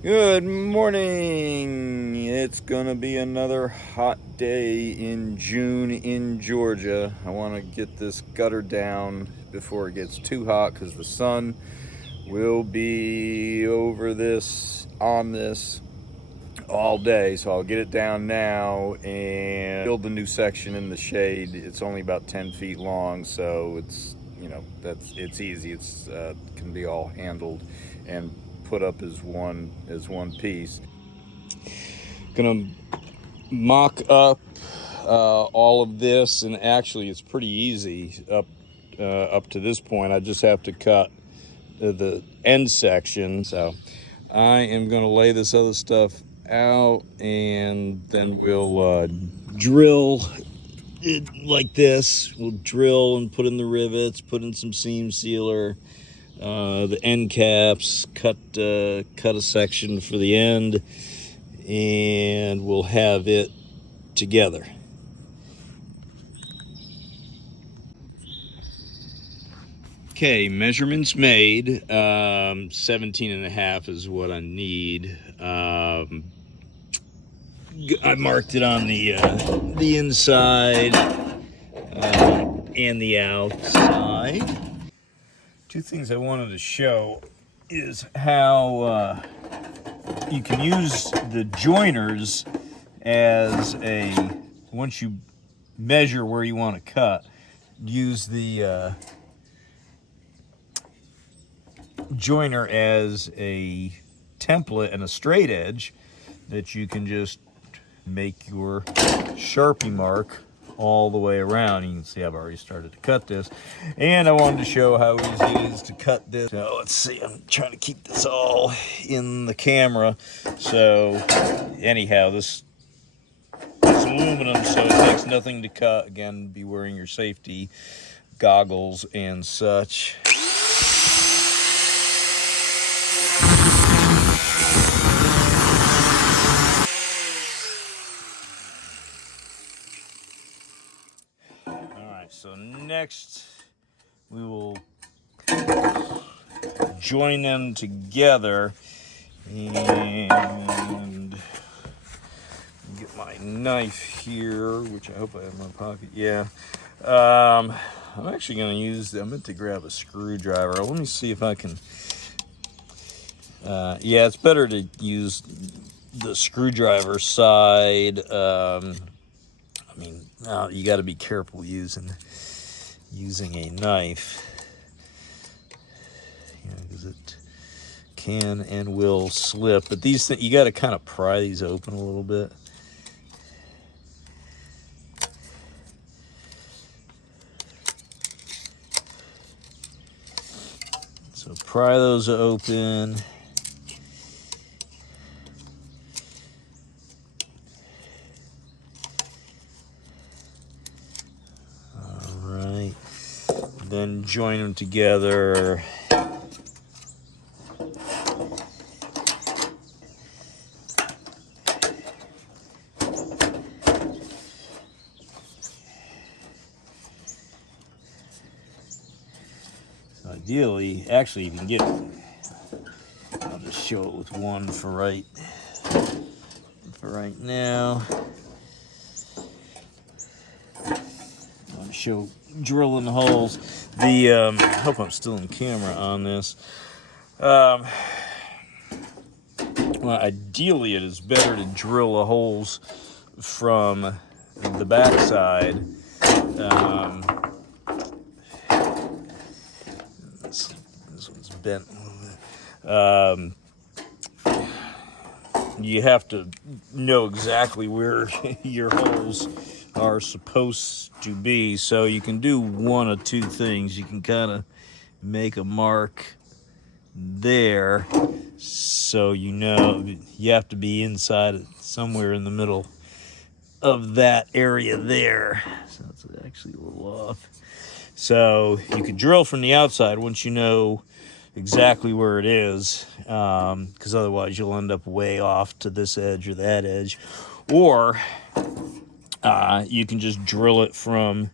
Good morning. It's gonna be another hot day in June in Georgia. I want to get this gutter down before it gets too hot because the sun will be over this, on this all day. So I'll get it down now and build the new section in the shade. It's only about 10 feet long, so it's easy. It's can be all handled and put up as one piece. Gonna mock up all of this, and actually it's pretty easy up to this point. I just have to cut the end section. So I am going to lay this other stuff out, and then we'll drill it like this. We'll drill and put in the rivets, put in some seam sealer, the end caps, cut a section for the end, and we'll have it together. Okay, measurements made. 17 and a half is what I need. I marked it on the inside and the outside. Two things I wanted to show is how you can use the joiners as once you measure where you want to cut, use the joiner as a template and a straight edge that you can just make your Sharpie mark all the way around. You can see I've already started to cut this, and I wanted to show how easy it is to cut this. So let's see, I'm trying to keep this all in the camera. So anyhow, this is aluminum, so it takes nothing to cut. Again, be wearing your safety goggles and such. So next we will join them together, and get my knife here, which I hope I have in my pocket. Yeah. I'm actually going to I meant to grab a screwdriver. Let me see if I can. Yeah, it's better to use the screwdriver side. You got to be careful using a knife, because it can and will slip. But these things, you got to kind of pry these open a little bit. So pry those open. Then join them together. So ideally, actually, you can get it. I'll just show it with one for right now. I want to show drilling the holes. I hope I'm still in camera on this. Well, ideally, it is better to drill the holes from the back side. This one's bent a little bit. You have to know exactly where your holes are supposed to be, so you can do one of two things. You can kind of make a mark there, so you have to be inside somewhere in the middle of that area there. So it's actually a little off. So you can drill from the outside once you know exactly where it is, because otherwise you'll end up way off to this edge or that edge. Or you can just drill it from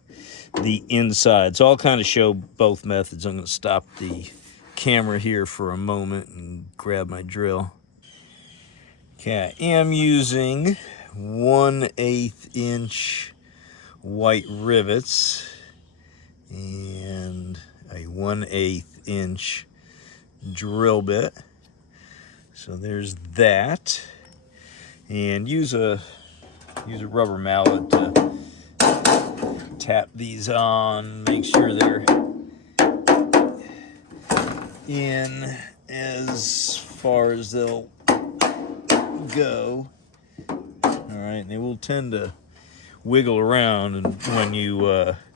the inside. So I'll kind of show both methods. I'm going to stop the camera here for a moment and grab my drill. Okay, I am using 1/8 inch white rivets and a 1/8 inch drill bit. So there's that. And use a rubber mallet to tap these on, make sure they're in as far as they'll go. All right, and they will tend to wiggle around, and when you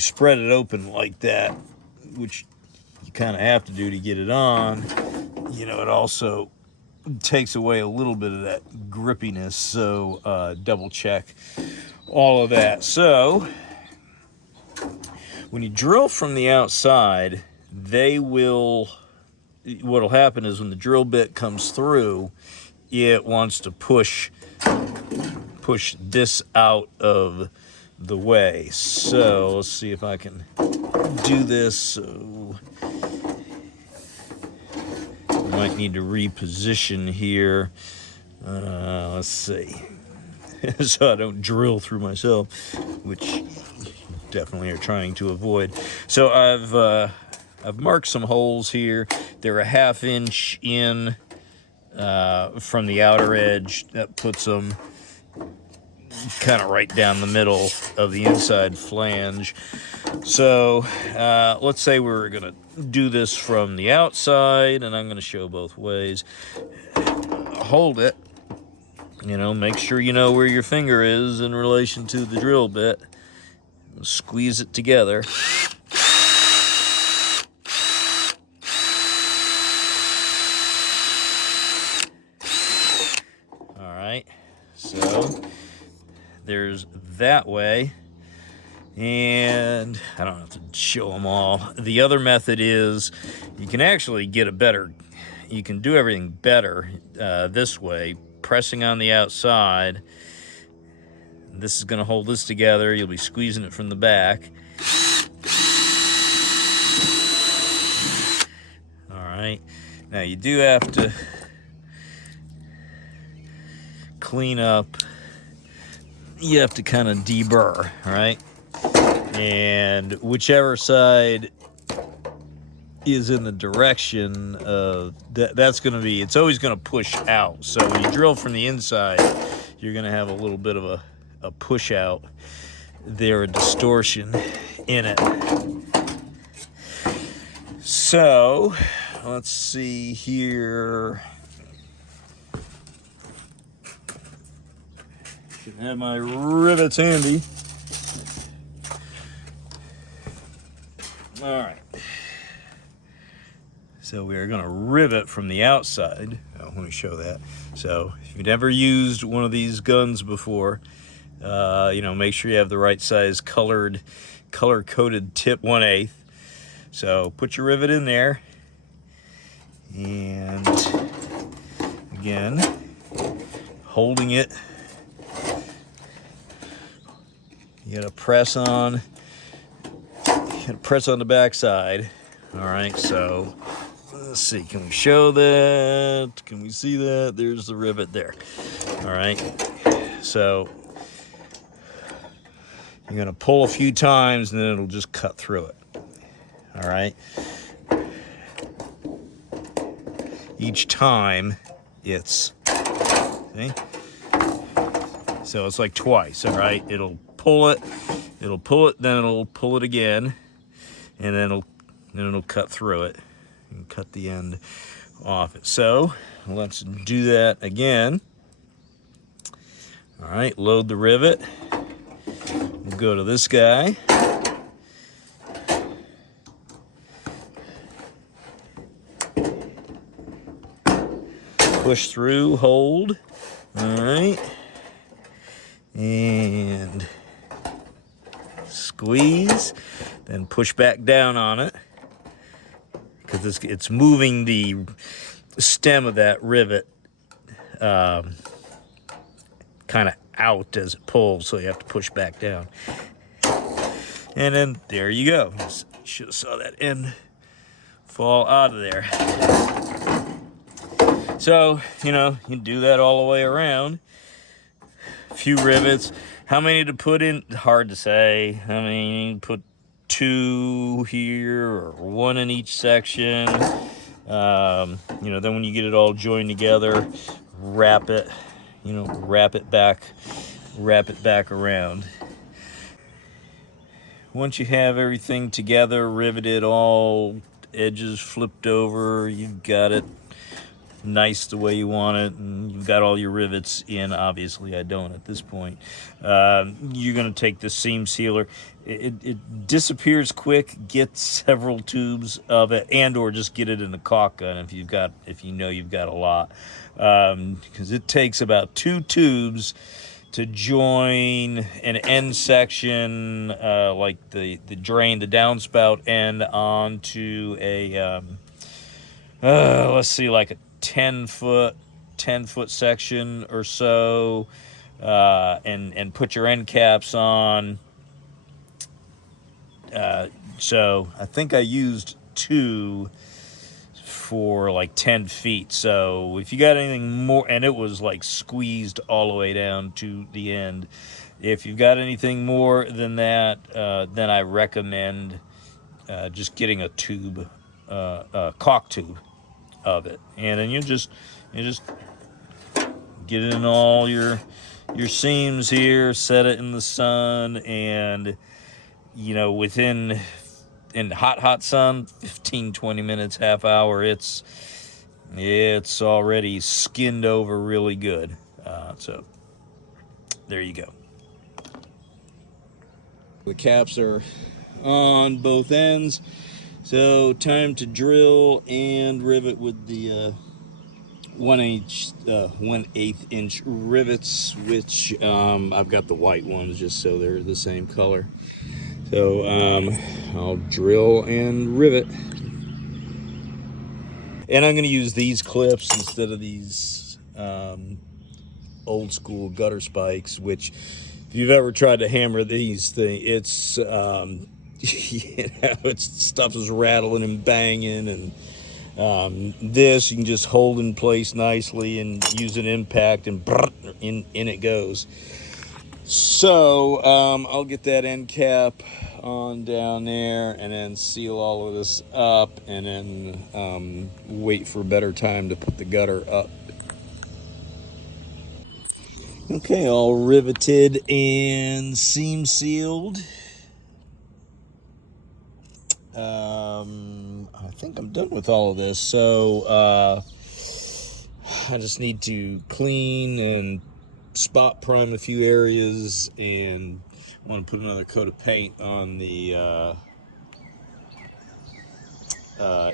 spread it open like that, which you kind of have to do to get it on, you know, it also takes away a little bit of that grippiness. So double check all of that. So when you drill from the outside, what'll happen is when the drill bit comes through, it wants to push this out of the way. So let's see if I can do this. So I might need to reposition here. Let's see. So I don't drill through myself, which definitely are trying to avoid. So I've marked some holes here. They're a 1/2 inch in from the outer edge. That puts them kind of right down the middle of the inside flange. So let's say we're gonna do this from the outside, and I'm gonna show both ways. Hold it, you know, make sure you know where your finger is in relation to the drill bit. Squeeze it together. All right, so there's that way, and I don't have to show them all. The other method is you can actually get you can do everything better this way, pressing on the outside. This is going to hold this together. You'll be squeezing it from the back. All right, now you do have to clean up. You have to kind of deburr, all right? And whichever side is in the direction of that's going to be, it's always going to push out. So when you drill from the inside, you're going to have a little bit of a push out there, a distortion in it. So let's see here. Should have my rivets handy. All right. So we are going to rivet from the outside. Oh, let me show that. So if you've never used one of these guns before, you know, make sure you have the right size color-coded tip 1/8. So put your rivet in there, and again, holding it, you gotta press on the back side. All right, so let's see, can we show that? Can we see that? There's the rivet there. All right, so you're gonna pull a few times and then it'll just cut through it. All right, each time it's, see? So it's like twice. All right, it'll pull it, then it'll pull it again, and then it'll cut through it and cut the end off it. So let's do that again. All right, load the rivet. We'll go to this guy. Push through, hold. All right. And squeeze, then push back down on it, because it's moving the stem of that rivet kind of out as it pulls, so you have to push back down. And then there you go. Should have saw that end fall out of there. So, you do that all the way around. A few rivets. How many to put in? Hard to say. I mean, you can put 2 here or 1 in each section. Then when you get it all joined together, wrap it, wrap it back around. Once you have everything together, riveted, all edges flipped over, you've got it nice the way you want it, and you've got all your rivets in. Obviously I don't at this point. You're going to take the seam sealer. It disappears quick. Get several tubes of it, and or just get it in the caulk gun if you've got a lot, because it takes about 2 tubes to join an end section, like the drain, the downspout end, onto a let's see, like a 10-foot section or so, and put your end caps on. So I think I used 2 for like 10 feet. So if you got anything more, and it was like squeezed all the way down to the end. If you've got anything more than that, then I recommend just getting a tube, a caulk tube of it, and then you just get it in all your seams here, set it in the sun, and within, in hot sun, 15-20 minutes, half hour, it's already skinned over really good. So there you go. The caps are on both ends, so time to drill and rivet with the 1/8 inch rivets, which I've got the white ones just so they're the same color. So I'll drill and rivet. And I'm going to use these clips instead of these old school gutter spikes, which if you've ever tried to hammer these things, it's it's stuff is rattling and banging, and this you can just hold in place nicely and use an impact, and in it goes. So I'll get that end cap on down there, and then seal all of this up, and then wait for a better time to put the gutter up. Okay, all riveted and seam sealed. I think I'm done with all of this, so I just need to clean and spot prime a few areas, and I want to put another coat of paint on the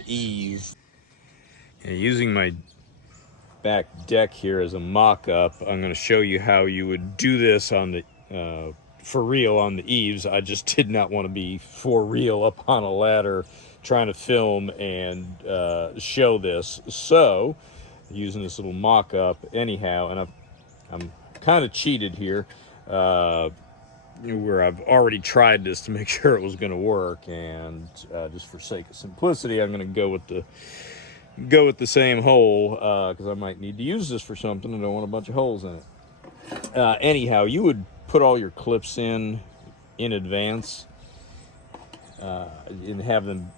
eave. And using my back deck here as a mock-up, I'm going to show you how you would do this on the for real on the eaves. I just did not want to be for real up on a ladder trying to film and show this, so using this little mock-up anyhow. And I'm kind of cheated here, where I've already tried this to make sure it was going to work, and just for sake of simplicity, I'm going to go with the same hole, because I might need to use this for something. I don't want a bunch of holes in it. Anyhow, you would put all your clips in advance, and have them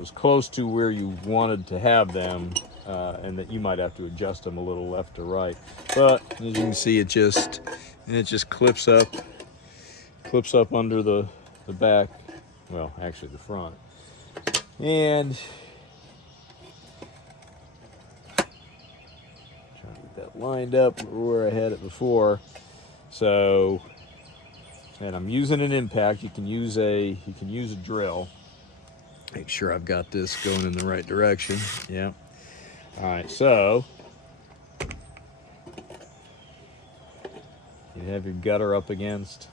as close to where you wanted to have them, and that you might have to adjust them a little left or right. But as you can see, it just clips up under the back, well, actually the front, and trying to get that lined up where I had it before. So, and I'm using an impact. You can use a drill. Make sure I've got this going in the right direction. Yeah. All right, so you have your gutter up against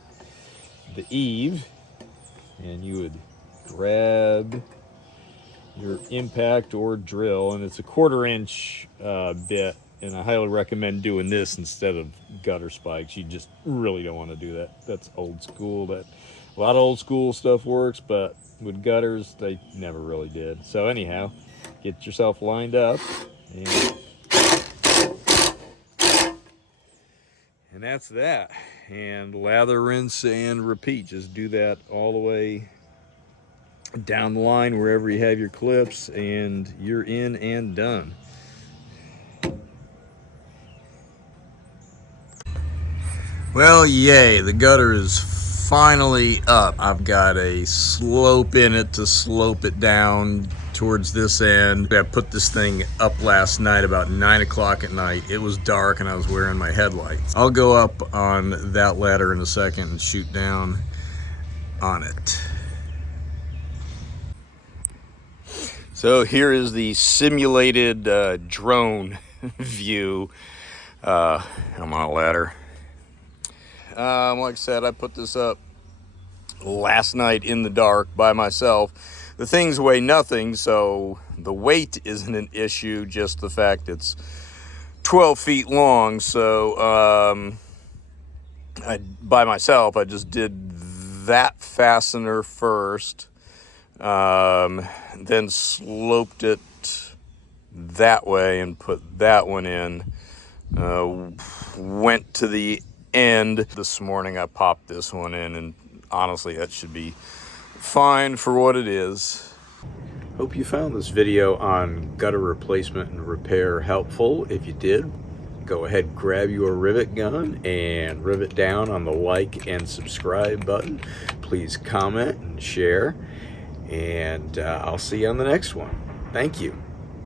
the eave, and you would grab your impact or drill, and it's a 1/4 inch bit, and I highly recommend doing this instead of gutter spikes. You just really don't want to do that. That's old school. That a lot of old school stuff works, but with gutters they never really did. So anyhow, get yourself lined up, and And that's that. And lather, rinse, and repeat. Just do that all the way down the line wherever you have your clips, and you're in and done. Well, yay, the gutter is finally up. I've got a slope in it to slope it down towards this end. I put this thing up last night about 9 o'clock at night. It was dark and I was wearing my headlights. I'll go up on that ladder in a second and shoot down on it. So here is the simulated drone view. I'm on a ladder. Like I said, I put this up last night in the dark by myself. The things weigh nothing, so the weight isn't an issue, just the fact it's 12 feet long. So by myself, I just did that fastener first, then sloped it that way and put that one in. Went to the end. This morning I popped this one in, and honestly that should be fine for what it is. Hope you found this video on gutter replacement and repair helpful. If you did, go ahead, grab your rivet gun and rivet down on the like and subscribe button. Please comment and share, and I'll see you on the next one. Thank you.